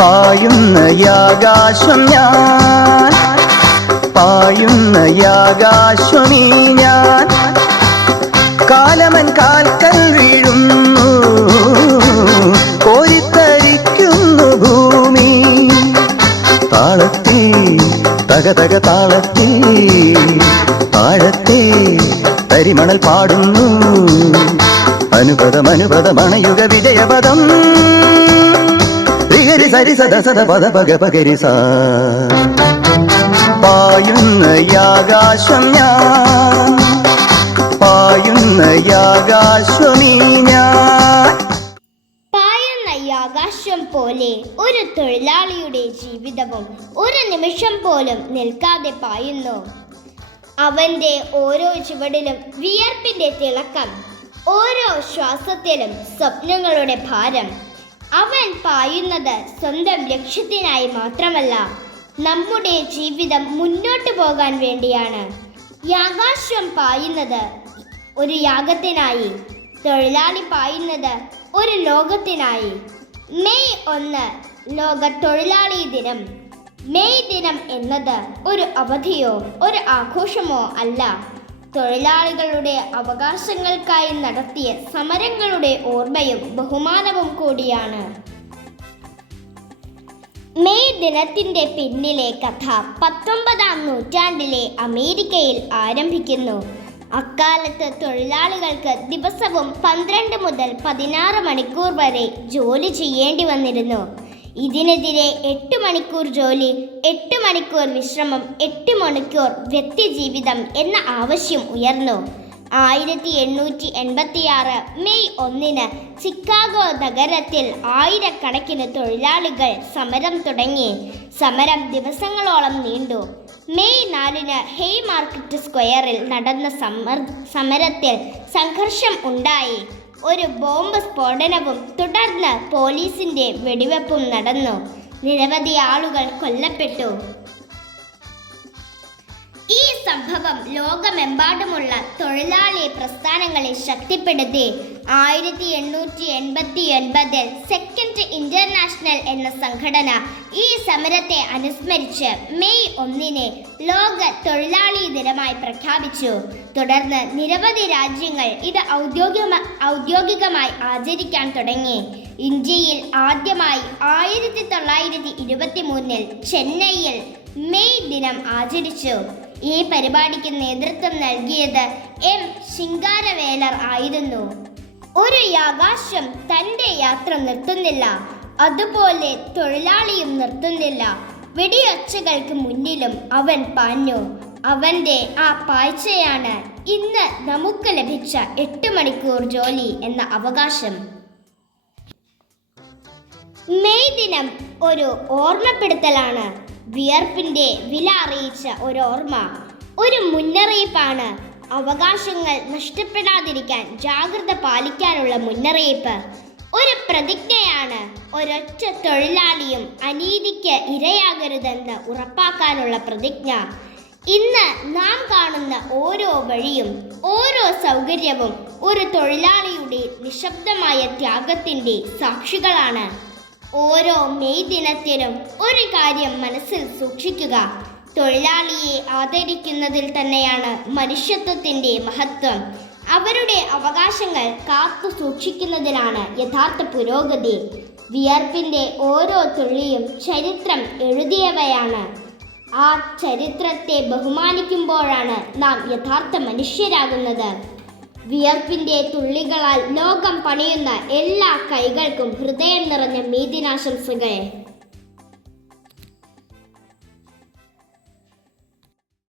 പായുന്നയാകാശം ഞാൻ, പായുന്നയാകാശമീ ഞാൻ, കാലമൻ കാൽക്കൽ വീഴുന്നു, കോരിത്തരിക്കുന്നു ഭൂമി. താളത്തിൽ തകതക താളത്തിൽ താഴത്തെ തരിമണൽ പാടുന്നു, അനുപദം അനുപദമണയുക വിജയപദം. സരി സദ സദ പദ പഗ പകരി സാ. പായുന്നയാകാശം ഞാൻ, പായുന്നയാകാശമീ ഞാൻ. പായുന്നയാകാശം പോലെ ഒരു തൊഴിലാളിയുടെ ജീവിതവും ഒരു നിമിഷം പോലും നിൽക്കാതെ പായുന്നു. അവന്റെ ഓരോ ചുവടിലും വിയർപ്പിന്റെ തിളക്കം, ഓരോ ശ്വാസത്തിലും സ്വപ്നങ്ങളുടെ ഭാരം. അവൻ പായുന്നത് സ്വന്തം ലക്ഷ്യത്തിനായി മാത്രമല്ല, നമ്മുടെ ജീവിതം മുന്നോട്ട് പോകാൻ വേണ്ടിയാണ്. ആകാശം പായുന്നത് ഒരു യാഗത്തിനായി, തൊഴിലാളി പായുന്നത് ഒരു ലോകത്തിനായി. മെയ് 1 ലോക തൊഴിലാളി ദിനം. മെയ് ദിനം എന്നത് ഒരു അവധിയോ ഒരു ആഘോഷമോ അല്ല, തൊഴിലാളികളുടെ അവകാശങ്ങൾക്കായി നടത്തിയ സമരങ്ങളുടെ ഓർമ്മയും ബഹുമാനവും കൂടിയാണ്. മെയ് ദിനത്തിന്റെ പിന്നിലെ കഥ 19-ാം നൂറ്റാണ്ടിലെ അമേരിക്കയിൽ ആരംഭിക്കുന്നു. അക്കാലത്ത് തൊഴിലാളികൾക്ക് ദിവസവും 12 മുതൽ 16 മണിക്കൂർ വരെ ജോലി ചെയ്യേണ്ടി വന്നിരുന്നു. ഇതിനെതിരെ 8 മണിക്കൂർ ജോലി, 8 മണിക്കൂർ വിശ്രമം, 8 മണിക്കൂർ വ്യക്തിജീവിതം എന്ന ആവശ്യം ഉയർന്നു. 1886 മെയ് 1 ചിക്കാഗോ നഗരത്തിൽ ആയിരക്കണക്കിന് തൊഴിലാളികൾ സമരം തുടങ്ങി. സമരം ദിവസങ്ങളോളം നീണ്ടു. മെയ് 4 ഹെയ് മാർക്കറ്റ് സ്ക്വയറിൽ നടന്ന സമരത്തിൽ സംഘർഷം ഉണ്ടായി. ഒരു ബോംബ് സ്ഫോടനവും തുടർന്ന് പോലീസിന്റെ വെടിവെപ്പും നടന്നു. നിരവധി ആളുകൾ കൊല്ലപ്പെട്ടു. ഈ സംഭവം ലോകമെമ്പാടുമുള്ള തൊഴിലാളി പ്രസ്ഥാനങ്ങളെ ശക്തിപ്പെടുത്തി. 1889 സെക്കൻഡ് ഇന്റർനാഷണൽ എന്ന സംഘടന ഈ സമരത്തെ അനുസ്മരിച്ച് മെയ് 1 ലോക തൊഴിലാളി ദിനമായി പ്രഖ്യാപിച്ചു. തുടർന്ന് നിരവധി രാജ്യങ്ങൾ ഇത് ഔദ്യോഗികമായി ആചരിക്കാൻ തുടങ്ങി. ഇന്ത്യയിൽ ആദ്യമായി 1923 ചെന്നൈയിൽ മെയ് ദിനം ആചരിച്ചു. ഈ പരിപാടിക്ക് നേതൃത്വം നൽകിയത് എം ശിങ്കാരവേലർ ആയിരുന്നു. ഒരു ആകാശം തൻ്റെ യാത്ര നിർത്തുന്നില്ല, അതുപോലെ തൊഴിലാളിയും നിർത്തുന്നില്ല. വെടിയൊച്ചകൾക്ക് മുന്നിലും അവൻ പാഞ്ഞു. അവൻ്റെ ആ പാഴ്ചയാണ് ഇന്ന് നമുക്ക് ലഭിച്ച 8 മണിക്കൂർ ജോലി എന്ന അവകാശം. മെയ് ദിനം ഒരു ഓർമ്മപ്പെടുത്തലാണ്, വിയർപ്പിന്റെ വില അറിയിച്ച ഒരോർമ്മ, ഒരു മുന്നറിയിപ്പാണ്. അവകാശങ്ങൾ നഷ്ടപ്പെടാതിരിക്കാൻ ജാഗ്രത പാലിക്കാനുള്ള മുന്നറിയിപ്പ്, ഒരു പ്രതിജ്ഞയാണ്. ഒരൊറ്റ തൊഴിലാളിയും അനീതിക്ക് ഇരയാകരുതെന്ന് ഉറപ്പാക്കാനുള്ള പ്രതിജ്ഞ. ഇന്ന് നാം കാണുന്ന ഓരോ വഴിയും ഓരോ സൗകര്യവും ഒരു തൊഴിലാളിയുടെ നിശബ്ദമായ ത്യാഗത്തിന്റെ സാക്ഷികളാണ്. ഓരോ മെയ് ദിനത്തിനും ഒരു കാര്യം മനസ്സിൽ സൂക്ഷിക്കുക, തൊഴിലാളിയെ ആദരിക്കുന്നതിൽ തന്നെയാണ് മനുഷ്യത്വത്തിന്റെ മഹത്വം. അവരുടെ അവകാശങ്ങൾ കാത്തു സൂക്ഷിക്കുന്നതിലാണ് യഥാർത്ഥ പുരോഗതി. വിയർപ്പിന്റെ ഓരോ തുള്ളിയും ചരിത്രം എഴുതിയവയാണ്. ആ ചരിത്രത്തെ ബഹുമാനിക്കുമ്പോഴാണ് നാം യഥാർത്ഥ മനുഷ്യരാകുന്നത്. വിയർപ്പിന്റെ തുള്ളികളാൽ ലോകം പണിയുന്ന എല്ലാ കൈകൾക്കും ഹൃദയം നിറഞ്ഞ മെയ് ദിനാശംസകൾ.